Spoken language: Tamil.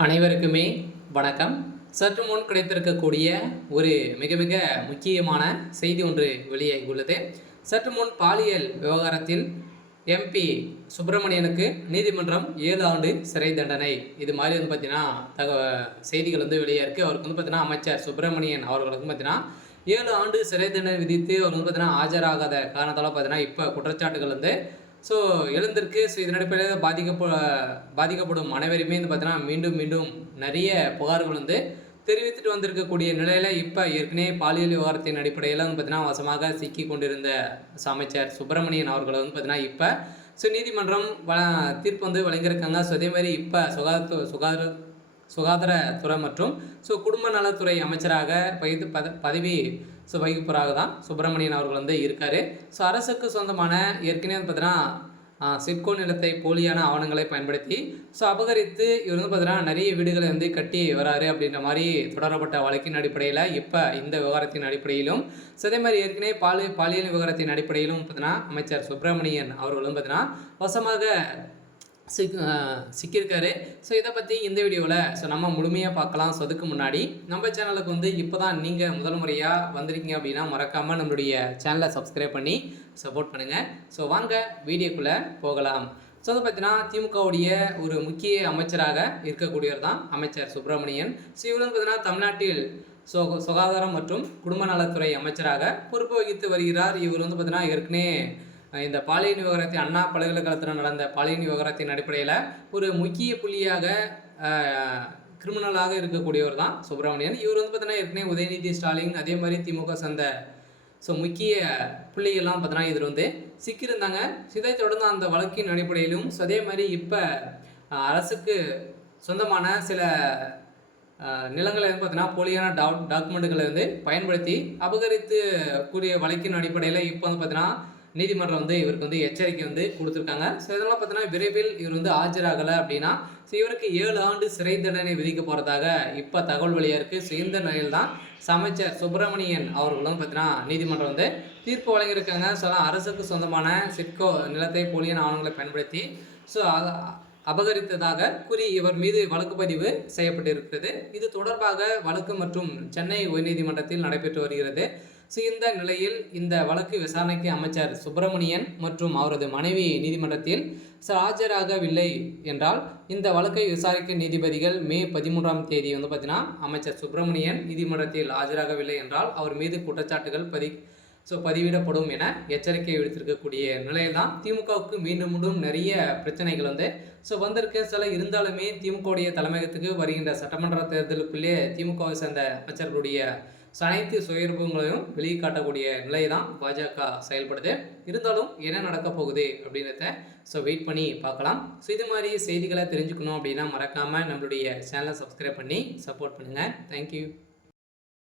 அனைவருக்குமே வணக்கம். சற்று முன் கிடைத்திருக்கக்கூடிய ஒரு மிக மிக முக்கியமான செய்தி ஒன்று வெளியாகியுள்ளது. சற்று முன் பாலியல் விவகாரத்தில் எம்பி சுப்பிரமணியனுக்கு நீதிமன்றம் 7 ஆண்டு சிறை தண்டனை. இது மாதிரி பார்த்தீங்கன்னா செய்திகள் வெளியாக அவருக்கு பார்த்தீங்கன்னா அமைச்சர் சுப்பிரமணியன் அவர்களுக்கு பார்த்தீங்கன்னா 7 ஆண்டு சிறை தண்டனை விதித்து அவர் பார்த்தீங்கன்னா ஆஜராகாத காரணத்தால் பார்த்தீங்கன்னா இப்போ குற்றச்சாட்டுகள் ஸோ எழுந்திருக்கு. ஸோ இதன் அடிப்படையில் பாதிக்கப்படும் அனைவருமே பார்த்தீங்கன்னா மீண்டும் மீண்டும் நிறைய புகார்கள் தெரிவித்துட்டு வந்திருக்கக்கூடிய நிலையில் இப்போ ஏற்கனவே பாலியல் விவகாரத்தின் அடிப்படையில் பார்த்தீங்கன்னா வசமாக சிக்கி கொண்டிருந்த அமைச்சர் சுப்பிரமணியன் அவர்கள் பார்த்தீங்கன்னா இப்போ ஸோ நீதிமன்றம் தீர்ப்பு வழங்கியிருக்காங்க. ஸோ அதேமாதிரி இப்போ சுகாதாரத்துறை மற்றும் ஸோ குடும்ப நலத்துறை அமைச்சராக பதவி வகிப்பவராக தான் சுப்பிரமணியன் அவர்கள் இருக்கார். ஸோ அரசுக்கு சொந்தமான ஏற்கனவே பார்த்தீங்கன்னா சிட்கோ நிலத்தை போலியான ஆவணங்களை பயன்படுத்தி ஸோ அபகரித்து இவர் பார்த்தீங்கன்னா நிறைய வீடுகளை கட்டி வராரு அப்படின்ற மாதிரி தொடரப்பட்ட வழக்கின் அடிப்படையில் இப்போ இந்த விவகாரத்தின் அடிப்படையிலும் ஸோ அதே மாதிரி ஏற்கனவே பாலியல் விவகாரத்தின் அடிப்படையிலும் பார்த்தீங்கன்னா அமைச்சர் சுப்பிரமணியன் அவர்களும் பார்த்தீங்கன்னா வசமாக சிக்கியிருக்காரு. ஸோ இதை பற்றி இந்த வீடியோவில் நம்ம முழுமையாக பார்க்கலாம். ஸோ அதுக்கு முன்னாடி நம்ம சேனலுக்கு இப்போ தான் நீங்கள் முதல் முறையாக வந்திருக்கீங்க அப்படின்னா மறக்காமல் நம்மளுடைய சேனலை சப்ஸ்கிரைப் பண்ணி சப்போர்ட் பண்ணுங்கள். ஸோ வாங்க வீடியோக்குள்ளே போகலாம். ஸோ அதை பார்த்தீங்கன்னா திமுகவுடைய ஒரு முக்கிய அமைச்சராக இருக்கக்கூடியவர் தான் அமைச்சர் சுப்பிரமணியன். ஸோ இவர் பார்த்தீங்கன்னா தமிழ்நாட்டில் சுகாதாரம் மற்றும் குடும்ப நலத்துறை அமைச்சராக பொறுப்பு வகித்து வருகிறார். இவர் பார்த்தீங்கன்னா ஏற்கனவே இந்த பாலியல் விவகாரத்தை அண்ணா பல்கலைக்கழகத்தில் நடந்த பாலியல் விவகாரத்தின் அடிப்படையில் ஒரு முக்கிய புள்ளியாக கிரிமினலாக இருக்கக்கூடியவர் தான் சுப்பிரமணியன். இவர் பார்த்தீங்கன்னா ஏற்கனவே உதயநிதி ஸ்டாலின் அதே மாதிரி திமுக சேர்ந்த முக்கிய புள்ளிகள்லாம் பார்த்தீங்கன்னா இதில் சிக்கியிருந்தாங்க. இதை தொடர்ந்து அந்த வழக்கின் அடிப்படையிலும் அதே மாதிரி இப்போ அரசுக்கு சொந்தமான சில நிலங்களை பார்த்தீங்கன்னா போலியான டாக்குமெண்ட்டுகளை பயன்படுத்தி அபகரித்து கூடிய வழக்கின் அடிப்படையில் இப்போ பார்த்தீங்கன்னா நீதிமன்றம் இவருக்கு எச்சரிக்கை கொடுத்துருக்காங்க. ஸோ இதெல்லாம் பார்த்தீங்கன்னா விரைவில் இவர் ஆஜராகலை அப்படின்னா ஸோ இவருக்கு 7 ஆண்டு சிறை தண்டனை விதிக்க போகிறதாக இப்போ தகவல் வெளியாக இருக்குது. ஸோ இந்த நிலையில் தான் அமைச்சர் சுப்பிரமணியன் அவர்களும் பார்த்தீங்கன்னா நீதிமன்றம் தீர்ப்பு வழங்கியிருக்காங்க. ஸோ அரசுக்கு சொந்தமான சிட்கோ நிலத்தை போலியான ஆவணங்களை பயன்படுத்தி ஸோ அபகரித்ததாக கூறி இவர் மீது வழக்கு பதிவு செய்யப்பட்டிருக்கிறது. இது தொடர்பாக வழக்கு மற்றும் சென்னை உயர்நீதிமன்றத்தில் நடைபெற்று வருகிறது. ஸோ இந்த நிலையில் இந்த வழக்கு விசாரணைக்கு அமைச்சர் சுப்பிரமணியன் மற்றும் அவரது மனைவி நீதிமன்றத்தில் ஆஜராகவில்லை என்றால் இந்த வழக்கை விசாரிக்க நீதிபதிகள் மே 13ஆம் தேதி பார்த்தீங்கன்னா அமைச்சர் சுப்பிரமணியன் நீதிமன்றத்தில் ஆஜராகவில்லை என்றால் அவர் மீது குற்றச்சாட்டுகள் பதிவிடப்படும் என எச்சரிக்கை விடுத்திருக்கக்கூடிய நிலையில் தான் திமுகவுக்கு மீண்டும் மீண்டும் நிறைய பிரச்சனைகள் வந்திருக்க சில இருந்தாலுமே திமுகவுடைய தலைமையகத்துக்கு வருகின்ற சட்டமன்ற தேர்தலுக்குள்ளே திமுகவை சேர்ந்த அமைச்சர்களுடைய அனைத்து சுயரூபங்களையும் வெளியே காட்டக்கூடிய நிலை தான் பாஜக செயல்படுது. இருந்தாலும் என்ன நடக்க போகுது அப்படின்றத வெயிட் பண்ணி பார்க்கலாம். ஸோ இது மாதிரி செய்திகளை தெரிஞ்சுக்கணும் அப்படின்னா மறக்காமல் நம்மளுடைய சேனலை சப்ஸ்கிரைப் பண்ணி சப்போர்ட் பண்ணுங்கள். தேங்க்யூ.